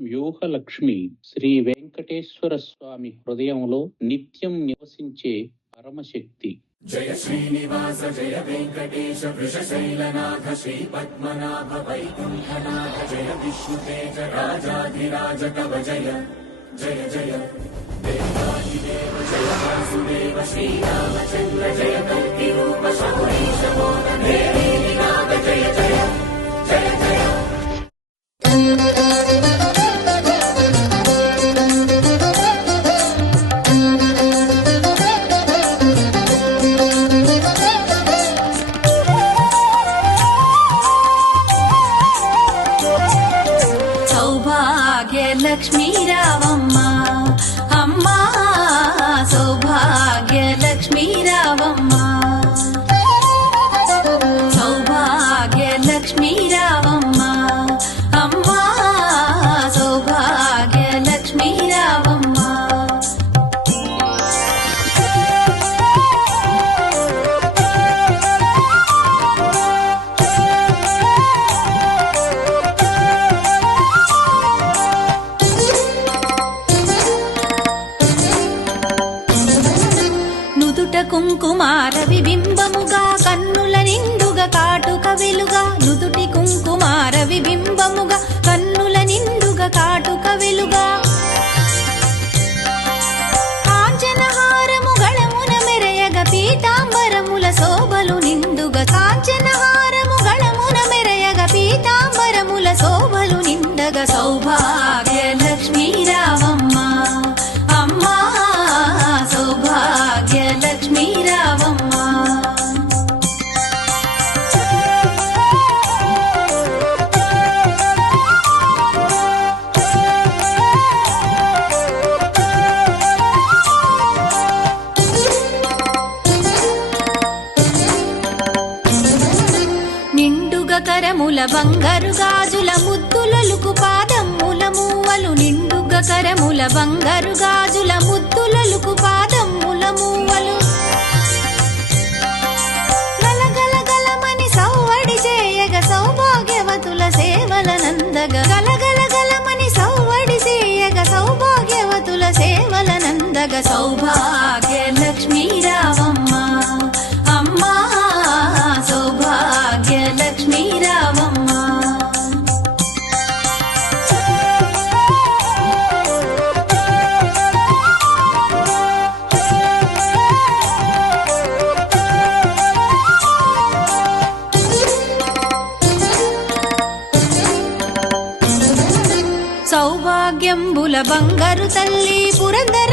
వ్యూహలక్ష్మి శ్రీ వెంకటేశ్వర స్వామి హృదయంలో నిత్యం నివసించే పరమశక్తి. జయ శ్రీనివాస జయ వెంకటేశ వృషశైలనాథ శ్రీ పద్మనాభ వైకుంఠనాథ జయ విష్ణుతేజ రాజాధిరాజ కవ జయ జయ జయ దేవాదిదేవ జయ వాసుదేవ శ్రీరామచంద్ర జయ కల్కి రూప శౌరీశ మోహన దేవీ వినాద జయ జయ జయ జయ. లక్ష్మీ రావమ్మ అమ్మా సౌభాగ్య లక్ష్మీ రావమ్మ సౌభాగ్య లక్ష్మీ రావమ్మ అమ్మా సౌభాగ్య లక్ష్మీ రావమ్మ. కుంకుమార విబింబముగా కన్నుల నిండుగా కాటుక వెలుగా నుదుటి కుంకుమార విబింబముగా కన్నుల నిండుగా కాటుక వెలుగా కాంచనహారము గళమున మెరయగ పీతాంబరముల శోభలు నిండుగా కాంచనహారము గళమున మెరయగ పీతాంబరముల శోభలు నిండగా సౌభాగ్య లక్ష్మీ రావమ్మ అమ్మా సౌభాగ్య లక్ష్మీ రావమ్మ. నిండుగ కరముల బంగారు గాజుల ముద్దులలుకు పాదమ్ముల మూవలు నిండుగ కరముల బంగారు గాజుల ముద్దులలుకు పాదమ్ముల మూవలు గలగలగలమని సౌవడి చేయగ సౌభాగ్యవతుల సేవల నందగ గలగలగలమని సౌవడి చేయగ సౌభాగ్యవతుల సేవల నందగ సౌభాగ్య లక్ష్మీ రావమ్మ అమ్మా సౌభాగ్య లక్ష్మీ రావమ్మ. సౌభాగ్యంబుల బంగారు తల్లి పురందర